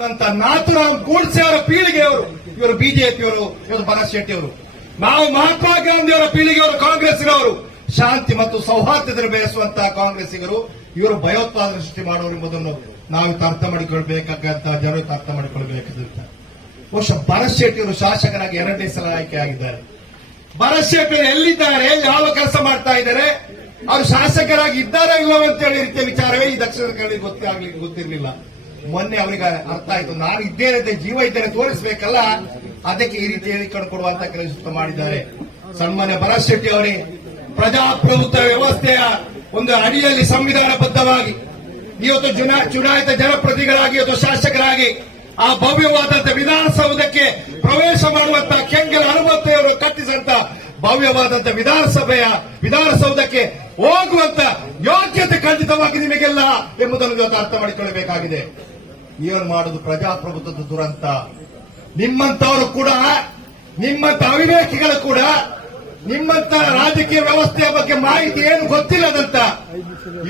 ನಾಥುರಾಮ್ ಗೂಡ್ಸೆ ಅವರ ಪೀಳಿಗೆಯವರು. ಇವರು ಬಿಜೆಪಿಯವರು, ಇವರು ಭರತ್ ಶೆಟ್ಟಿ ಅವರು ನಾವು ಮಹಾತ್ಮ ಗಾಂಧಿಯವರ ಪೀಳಿಗೆಯವರು, ಕಾಂಗ್ರೆಸ್ಸಿನವರು. ಶಾಂತಿ ಮತ್ತು ಸೌಹಾರ್ದತೆ ಬಯಸುವಂತಹ ಕಾಂಗ್ರೆಸ್ಸಿಗರು, ಇವರು ಭಯೋತ್ಪಾದನೆ ಸೃಷ್ಟಿ ಮಾಡೋರು ಎಂಬುದನ್ನು ನಾವು ಅರ್ಥ ಮಾಡಿಕೊಳ್ಬೇಕಾಗಂತ ಜನರು ಅರ್ಥ ಮಾಡಿಕೊಳ್ಬೇಕಾದಂತ ಬಹುಶಃ ಭರತ್ ಶೆಟ್ಟಿ ಅವರು ಶಾಸಕರಾಗಿ ಎರಡನೇ ಸಲ ಆಯ್ಕೆ ಆಗಿದ್ದಾರೆ. ಭರತ್ ಶೆಟ್ಟಿ ಅವರು ಎಲ್ಲಿದ್ದಾರೆ, ಯಾವ ಕೆಲಸ ಮಾಡ್ತಾ ಇದ್ದಾರೆ, ಅವರು ಶಾಸಕರಾಗಿ ಇದ್ದಾರೆ ಇಲ್ಲವಂತೇಳಿ ರೀತಿಯ ವಿಚಾರವೇ ಈ ದಕ್ಷಿಣ ಕನ್ನಡ ಗೊತ್ತೇ ಗೊತ್ತಿರಲಿಲ್ಲ. ಮೊನ್ನೆ ಅವರಿಗೆ ಅರ್ಥ ಆಯ್ತು. ನಾನು ಇದ್ದೇನೆ ಜೀವ ಇದ್ದೇನೆ ತೋರಿಸಬೇಕಲ್ಲ? ಅದಕ್ಕೆ ಈ ರೀತಿ ಹೇಳಿಕೊಂಡು ಕೊಡುವಂತ ಕೆಲಸ ಮಾಡಿದ್ದಾರೆ. ಸನ್ಮಾನ್ಯ ಭರತ್ ಶೆಟ್ಟಿ ಅವರೇ, ಪ್ರಜಾಪ್ರಭುತ್ವ ವ್ಯವಸ್ಥೆಯ ಒಂದು ಅಡಿಯಲ್ಲಿ ಸಂವಿಧಾನಬದ್ಧವಾಗಿ, ಇವತ್ತು ಚುನಾ ಚುನಾಯಿತ ಜನಪ್ರತಿಗಳಾಗಿ ಇವತ್ತು ಶಾಸಕರಾಗಿ, ಆ ಭವ್ಯವಾದಂತ ವಿಧಾನಸೌಧಕ್ಕೆ ಪ್ರವೇಶ ಮಾಡುವಂತ ಕೆಂಗಲ್ ಹನುಮಂತೆಯವರು ಕಟ್ಟಿಸಿದಂತ ಭವ್ಯವಾದಂತ ವಿಧಾನಸಭೆಯ, ವಿಧಾನಸೌಧಕ್ಕೆ ಹೋಗುವಂತ ಯೋಗ್ಯತೆ ಖಂಡಿತವಾಗಿ ನಿಮಗೆಲ್ಲ ಎಂಬುದನ್ನು ಇವತ್ತು ಅರ್ಥ ಮಾಡಿಕೊಳ್ಳಬೇಕಾಗಿದೆ. ಏನು ಮಾಡೋದು ಪ್ರಜಾಪ್ರಭುತ್ವದ ದುರಂತ. ನಿಮ್ಮಂತವರು ಕೂಡ ನಿಮ್ಮಂತ ಅವಿವೇಕಿಗಳು ಕೂಡ ನಿಮ್ಮಂತ ರಾಜಕೀಯ ವ್ಯವಸ್ಥೆಯ ಬಗ್ಗೆ ಮಾಹಿತಿ ಏನು ಗೊತ್ತಿಲ್ಲದಂತ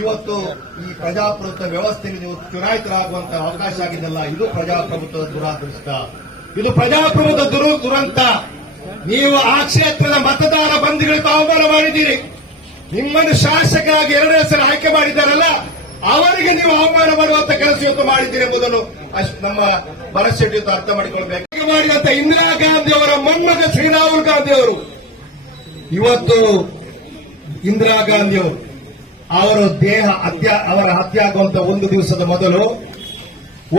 ಇವತ್ತು ಈ ಪ್ರಜಾಪ್ರಭುತ್ವ ವ್ಯವಸ್ಥೆಯಲ್ಲಿ ನೀವು ಚುನಾಯಿತರಾಗುವಂತಹ ಅವಕಾಶ ಆಗಿದ್ದಲ್ಲ ಇದು ಪ್ರಜಾಪ್ರಭುತ್ವದ ದುರಾದೃಷ್ಟ. ಇದು ಪ್ರಜಾಪ್ರಭುತ್ವ ದುರು, ದುರಂತ. ನೀವು ಆ ಕ್ಷೇತ್ರದ ಮತದಾರ ಬಂಧುಗಳಿಗೆ ಅವಮಾನ ಮಾಡಿದ್ದೀರಿ. ನಿಮ್ಮನ್ನು ಶಾಸಕರಾಗಿ ಎರಡನೇ ಹೆಸರು ಆಯ್ಕೆ ಮಾಡಿದ್ದಾರಲ್ಲ ಅವರಿಗೆ ನೀವು ಅವಮಾನ ಮಾಡುವಂತ ಕೆಲಸ ಇವತ್ತು ಮಾಡಿದ್ದೀರಿ ಎಂಬುದನ್ನು ನಮ್ಮ ಶೆಟ್ಟಿ ಇವತ್ತು ಅರ್ಥ ಮಾಡಿಕೊಳ್ಬೇಕು. ಮಾಡಿದಂತ ಇಂದಿರಾ ಗಾಂಧಿ ಅವರ ಮೊಮ್ಮಗ ಶ್ರೀ ರಾಹುಲ್ ಗಾಂಧಿ ಅವರು. ಇವತ್ತು ಇಂದಿರಾ ಗಾಂಧಿ ಅವರು, ಅವರ ದೇಹ ಹತ್ಯ ಅವರ ಹತ್ಯೆ ಆಗುವಂತ ಒಂದು ದಿವಸದ ಮೊದಲು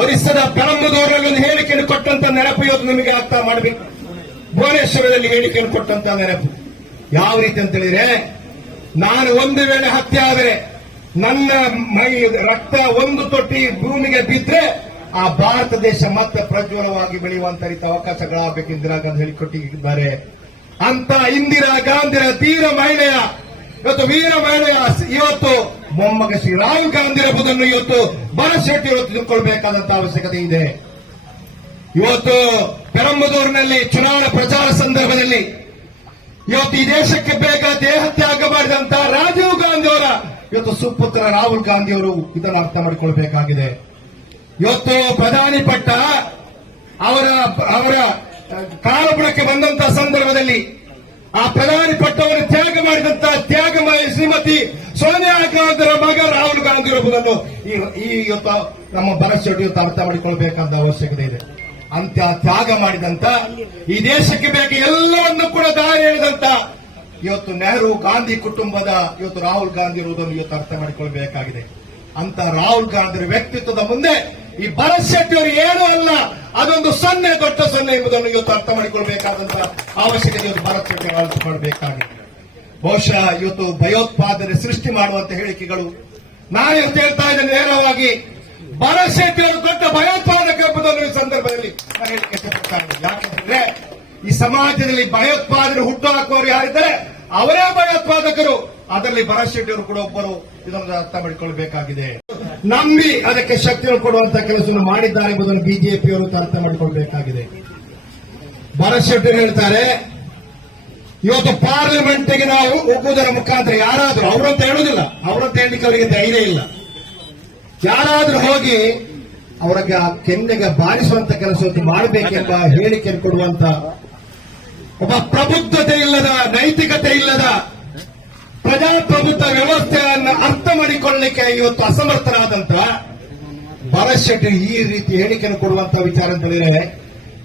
ಒರಿಸ್ಸದ ಪರಂಬದವರಲ್ಲಿ ಒಂದು ಹೇಳಿಕೆಯನ್ನು ಕೊಟ್ಟಂತ ನೆನಪು ಇವತ್ತು ನಿಮಗೆ ಅರ್ಥ ಮಾಡಬೇಕು. ಭುವನೇಶ್ವರದಲ್ಲಿ ಹೇಳಿಕೆಯನ್ನು ಕೊಟ್ಟಂತ ನೆನಪು. ಯಾವ ರೀತಿ ಅಂತ ಹೇಳಿದ್ರೆ, ನಾನು ಒಂದು ವೇಳೆ ಹತ್ಯೆ ಆದರೆ ನನ್ನ ಮೈ ರಕ್ತ ಒಂದು ತೊಟ್ಟಿ ಭೂಮಿಗೆ ಬಿದ್ದರೆ ಆ ಭಾರತ ದೇಶ ಮತ್ತೆ ಪ್ರಜ್ವಲವಾಗಿ ಬೆಳೆಯುವಂತ ರೀತಿ ಅವಕಾಶಗಳಾಗಬೇಕು ಇಂದಿರಾ ಗಾಂಧಿ ಹೇಳಿಕೊಟ್ಟಿದ್ದಾರೆ ಅಂತ ಇಂದಿರಾ ಗಾಂಧಿಯ ತೀರ ಮಹಿಳೆಯ, ಇವತ್ತು ವೀರ ಮಹಿಳೆಯ ಇವತ್ತು ಮೊಮ್ಮಗ ಶ್ರೀ ರಾಹುಲ್ ಗಾಂಧಿ ಇರಬಹುದನ್ನು ಇವತ್ತು ಬಾಲಶೆಟ್ಟಿ ಇವತ್ತು ತಿಳ್ಕೊಳ್ಬೇಕಾದಂತ ಅವಶ್ಯಕತೆ ಇದೆ. ಇವತ್ತು ಪೆರಂಬದೂರಿನಲ್ಲಿ ಚುನಾವಣಾ ಪ್ರಚಾರ ಸಂದರ್ಭದಲ್ಲಿ ಇವತ್ತು ಈ ದೇಶಕ್ಕೆ ಬೇಗ ದೇಹ ತ್ಯಾಗ ಮಾಡಿದಂತ ರಾಜೀವ್ ಇವತ್ತು ಸುಪುತ್ರ ರಾಹುಲ್ ಗಾಂಧಿ ಅವರು ಇದನ್ನು ಅರ್ಥ ಮಾಡಿಕೊಳ್ಬೇಕಾಗಿದೆ. ಇವತ್ತು ಪ್ರಧಾನಿ ಪಟ್ಟ ಅವರ ಅವರ ಕಾಲಬುಡಕ್ಕೆ ಬಂದಂತಹ ಸಂದರ್ಭದಲ್ಲಿ ಆ ಪ್ರಧಾನಿ ಪಟ್ಟವನ್ನು ತ್ಯಾಗ ಮಾಡಿದಂತ ತ್ಯಾಗಮಯ ಶ್ರೀಮತಿ ಸೋನಿಯಾ ಗಾಂಧಿರ ಮಗ ರಾಹುಲ್ ಗಾಂಧಿ ಇರುವುದನ್ನು ಈ ಇವತ್ತು ನಮ್ಮ ಭರತ್ ಶೆಟ್ಟಿ ಇವತ್ತು ಅರ್ಥ ಮಾಡಿಕೊಳ್ಬೇಕಾದ ಅವಶ್ಯಕತೆ ಇದೆ. ಅಂತ ತ್ಯಾಗ ಮಾಡಿದಂತ ಈ ದೇಶಕ್ಕೆ ಬೇಕು ಎಲ್ಲವನ್ನು ಕೂಡ ದಾರಿ ಎಳೆದಂತ ಇವತ್ತು ನೆಹರು ಗಾಂಧಿ ಕುಟುಂಬದ, ಇವತ್ತು ರಾಹುಲ್ ಗಾಂಧಿ ಇರುವುದನ್ನು ಇವತ್ತು ಅರ್ಥ ಮಾಡಿಕೊಳ್ಬೇಕಾಗಿದೆ. ಅಂತ ರಾಹುಲ್ ಗಾಂಧಿ ವ್ಯಕ್ತಿತ್ವದ ಮುಂದೆ ಈ ಭರತ್ ಶೆಟ್ಟಿ ಅವರು ಏನೂ ಅಲ್ಲ, ಅದೊಂದು ಸೊನ್ನೆ, ದೊಡ್ಡ ಸೊನ್ನೆ ಎಂಬುದನ್ನು ಇವತ್ತು ಅರ್ಥ ಮಾಡಿಕೊಳ್ಬೇಕಾದಂತಹ ಅವಶ್ಯಕತೆ ಇವತ್ತು ಭರತ್ ಶೆಟ್ಟಿ ಅರ್ಥ ಮಾಡಬೇಕಾಗಿದೆ ಬಹುಶಃ ಇವತ್ತು ಭಯೋತ್ಪಾದನೆ ಸೃಷ್ಟಿ ಮಾಡುವಂತ ಹೇಳಿಕೆಗಳು. ನಾನು ಹೇಳ್ತಾ ಇದ್ದೇನೆ ನೇರವಾಗಿ ಭರತ್ ಶೆಟ್ಟಿ ಅವರು ದೊಡ್ಡ ಭಯೋತ್ಪಾದಕ ಎಂಬುದನ್ನು ಈ ಸಂದರ್ಭದಲ್ಲಿ ಹೇಳಿಕೆ ಯಾಕಂದ್ರೆ ಈ ಸಮಾಜದಲ್ಲಿ ಭಯೋತ್ಪಾದನೆ ಹುಟ್ಟುಹಾಕುವವರು ಯಾರಿದ್ದಾರೆ? ಅವರೇ ಭಯೋತ್ಪಾದಕರು. ಅದರಲ್ಲಿ ಭರತ್ ಶೆಟ್ಟಿ ಅವರು ಕೂಡ ಒಬ್ಬರು. ಇದನ್ನು ಅರ್ಥ ಮಾಡಿಕೊಳ್ಬೇಕಾಗಿದೆ. ನಂಬಿ ಅದಕ್ಕೆ ಶಕ್ತಿಯನ್ನು ಕೊಡುವಂತ ಕೆಲಸವನ್ನು ಮಾಡಿದ್ದಾರೆ ಎಂಬುದನ್ನು ಬಿಜೆಪಿಯವರು ಅರ್ಥ ಮಾಡಿಕೊಳ್ಬೇಕಾಗಿದೆ. ಭರತ್ ಶೆಟ್ಟಿ ಹೇಳ್ತಾರೆ, ಇವತ್ತು ಪಾರ್ಲಿಮೆಂಟ್ಗೆ ನಾವು ಹೋಗುವುದರ ಮುಖಾಂತರ ಯಾರಾದರೂ, ಅವರಂತ ಹೇಳುದಿಲ್ಲ ಅವರಂತ ಹೇಳಲಿಕ್ಕೆ ಅವರಿಗೆ ಧೈರ್ಯ ಇಲ್ಲ. ಯಾರಾದರೂ ಹೋಗಿ ಅವರಿಗೆ ಆ ಕೆನ್ನೆಗೆ ಬಾರಿಸುವಂತ ಕೆಲಸ ಮಾಡಬೇಕೆಂಬ ಹೇಳಿಕೆ ಕೊಡುವಂತ ಒಬ್ಬ ಪ್ರಬುದ್ಧತೆ ಇಲ್ಲದ, ನೈತಿಕತೆ ಇಲ್ಲದ, ಪ್ರಜಾಪ್ರಭುತ್ವ ವ್ಯವಸ್ಥೆಯನ್ನು ಅರ್ಥ ಮಾಡಿಕೊಳ್ಳಲಿಕ್ಕೆ ಇವತ್ತು ಅಸಮರ್ಥರಾದಂತ ಭರತ್ ಶೆಟ್ಟಿ ಈ ರೀತಿ ಹೇಳಿಕೆಯನ್ನು ಕೊಡುವಂತ ವಿಚಾರ ಅಂತ ಹೇಳಿದ್ರೆ,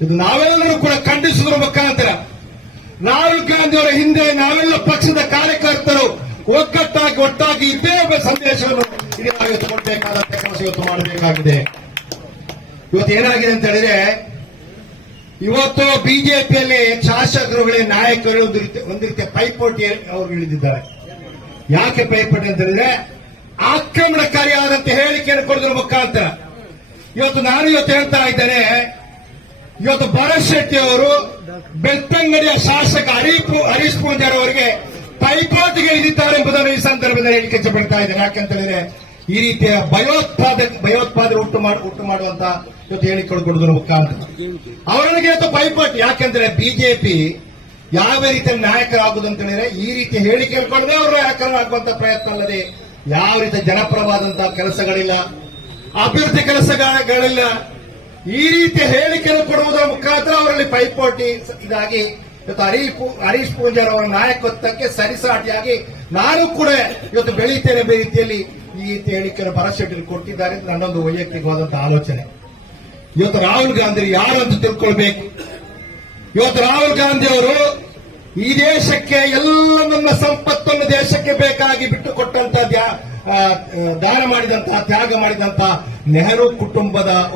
ಇದು ನಾವೆಲ್ಲರೂ ಕೂಡ ಖಂಡಿಸುವುದರ ಮುಖಾಂತರ ರಾಹುಲ್ ಗಾಂಧಿ ಅವರ ಹಿಂದೆ ನಾವೆಲ್ಲ ಪಕ್ಷದ ಕಾರ್ಯಕರ್ತರು ಒಗ್ಗಟ್ಟಾಗಿ ಒಟ್ಟಾಗಿ ಇದೇ ಒಬ್ಬ ಸಂದೇಶವನ್ನು ಇವತ್ತು ಮಾಡಬೇಕಾಗಿದೆ. ಇವತ್ತು ಏನಾಗಿದೆ ಅಂತ ಹೇಳಿದ್ರೆ ಇವತ್ತು ಬಿಜೆಪಿಯಲ್ಲಿ ಶಾಸಕರುಗಳೇ ನಾಯಕರು ಒಂದು ಪೈಪೋಟಿ ಅವರು ಇಳಿದಿದ್ದಾರೆ. ಯಾಕೆ ಪೈಪೋಟಿ ಅಂತ ಹೇಳಿದ್ರೆ ಆಕ್ರಮಣಕಾರಿಯಾದಂತೆ ಹೇಳಿಕೆಯನ್ನು ಕೊಡೋದ್ರ ಮುಖಾಂತರ. ಇವತ್ತು ನಾನು ಇವತ್ತು ಹೇಳ್ತಾ ಇದ್ದೇನೆ, ಇವತ್ತು ಭರತ್ ಶೆಟ್ಟಿ ಅವರು ಬೆಳ್ತಂಗಡಿಯ ಶಾಸಕ ಹರಿಪು ಹರೀಶ್ ಪೂಜಾರ್ ಅವರಿಗೆ ಪೈಪೋಟಿಗೆ ಇಳಿದಿದ್ದಾರೆ ಎಂಬುದನ್ನು ಈ ಸಂದರ್ಭದಲ್ಲಿ ಹೇಳಿಕೆ ಇಷ್ಟಪಡ್ತಾ ಇದ್ದೇನೆ. ಯಾಕೆಂತ ಹೇಳಿದ್ರೆ ಈ ರೀತಿಯ ಭಯೋತ್ಪಾದಕ ಭಯೋತ್ಪಾದನೆ ಉಂಟು ಮಾಡಿ ಉಂಟು ಮಾಡುವಂತ ಇವತ್ತು ಹೇಳಿಕೊಂಡು ಕೊಡುವುದರ ಮುಖಾಂತರ ಅವರಿಗೆ ಇವತ್ತು ಪೈಪೋಟಿ. ಯಾಕಂದ್ರೆ ಬಿಜೆಪಿ ಯಾವ ರೀತಿಯ ನಾಯಕರಾಗುವುದು ಅಂತ ಹೇಳಿದ್ರೆ ಈ ರೀತಿ ಹೇಳಿಕೆ ಕೊಡದೆ ಅವರು ನಾಯಕರಾಗುವಂತ ಪ್ರಯತ್ನ ಅಲ್ಲದೆ ಯಾವ ರೀತಿ ಜನಪರವಾದಂತಹ ಕೆಲಸಗಳಿಲ್ಲ, ಅಭಿವೃದ್ಧಿ ಕೆಲಸಗಳಿಲ್ಲ. ಈ ರೀತಿ ಹೇಳಿಕೆಯನ್ನು ಕೊಡುವುದರ ಮುಖಾಂತರ ಅವರಲ್ಲಿ ಪೈಪೋಟಿ ಇದಾಗಿ ಇವತ್ತು ಹರೀಶ್ ಹರೀಶ್ ಪೂಂಜಾರ್ ಅವರ ನಾಯಕತ್ವಕ್ಕೆ ಸರಿಸಾಟಿಯಾಗಿ ನಾನು ಕೂಡ ಇವತ್ತು ಬೆಳೀತೇನೆ ರೀತಿಯಲ್ಲಿ ಈ ರೀತಿ ಹೇಳಿಕೆಯನ್ನು ಭರಶೆಟ್ಟಿ ಕೊಟ್ಟಿದ್ದಾರೆ ನನ್ನೊಂದು ವೈಯಕ್ತಿಕವಾದಂತಹ ಆಲೋಚನೆ. ಇವತ್ತು ರಾಹುಲ್ ಗಾಂಧಿ ಯಾರು ತಿಳ್ಕೊಳ್ಬೇಕು? ಇವತ್ತು ರಾಹುಲ್ ಗಾಂಧಿ ಅವರು ಈ ದೇಶಕ್ಕೆ ಎಲ್ಲ ನಮ್ಮ ಸಂಪತ್ತನ್ನು ದೇಶಕ್ಕೆ ಬೇಕಾಗಿ ಬಿಟ್ಟು ಕೊಟ್ಟಂತ ದಾನ ಮಾಡಿದಂತಹ ತ್ಯಾಗ ಮಾಡಿದಂತಹ ನೆಹರು ಕುಟುಂಬದ